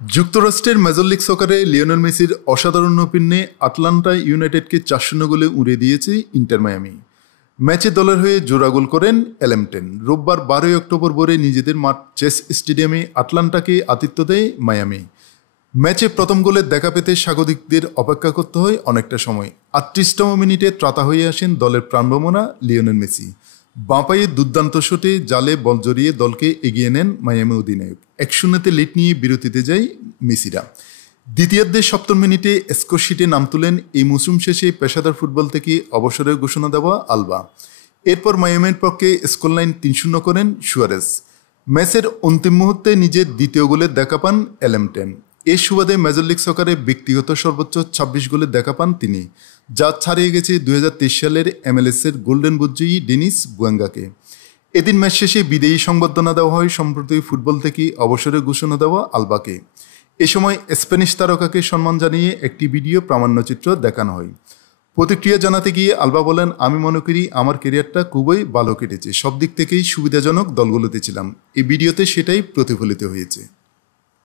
যুক্তরাষ্ট্রের major league সকারে Lionel মেসির অসাধারণ নৈপুণ্যে আটলান্টা ইউনাইটেডকে 4-0 গোলে উড়িয়ে দিয়েছে ইন্টার মায়ামি। ম্যাচে দলের হয়ে জোড়া গোল করেন এলেমটেন। রোববার 12 অক্টোবর ভোরে নিজেদের মাঠ চেস স্টেডিয়ামে আটলান্টাকে আতিথ্য দেয় মায়ামি। ম্যাচে প্রথম গোলের দেখা পেতে স্বাগতিকদের অপেক্ষা করতে হয় অনেকটা সময়। 38তম মিনিটে ত্রাতা হয়ে আসেন দলের প্রাণভোমরা লিওনেল মেসি। বাঁ পায়ে দুর্দান্ত শটে জালে বল জড়িয়ে দলকে এগিয়ে নেন মায়ামি অধিনায়ক। 1-0 লিড নিয়ে বিরতিতে যায় মেসিরা। দ্বিতীয়ার্ধে 70 মিনিটে স্কোরশিটে নাম তুলেন এই মৌসুম শেষে পেশাদার ফুটবল থেকে অবসরের ঘোষণা দেওয়া আলবা। এরপর মায়ামির পক্ষে স্কোরলাইন 3-0 করেন সুয়ারেজ। ম্যাচের অন্তিম মুহূর্তে নিজের দ্বিতীয় গোলের দেখা পান এলেমটেন। এর সুবাদে মেজর লিগ সকারে ব্যক্তিগত সর্বোচ্চ 26 গোলের দেখা পান তিনি, যা ছাড়িয়ে গেছে 2023 সালের MLS-এর গোল্ডেন বুটজয়ী ডেনিস বুয়েঙ্গাকে। এদিন ম্যাচ শেষে বিদেয়ী সংবর্ধনা দেওয়া হয় সম্প্রতি ফুটবল থেকে অবসরের ঘোষণা দেওয়া আলবাকে। এ সময় স্প্যানিশ তারকাকে সম্মান জানিয়ে একটি ভিডিও প্রামাণ্যচিত্র দেখানো হয়। প্রতিক্রিয়া জানাতে গিয়ে আলবা বলেন, আমি মনে করি আমার ক্যারিয়ারটা খুবই ভালো কেটেছে, সব দিক থেকেই সুবিধাজনক দলগুলোতে ছিলাম। এই ভিডিওতে সেটাই প্রতিফলিত হয়েছে।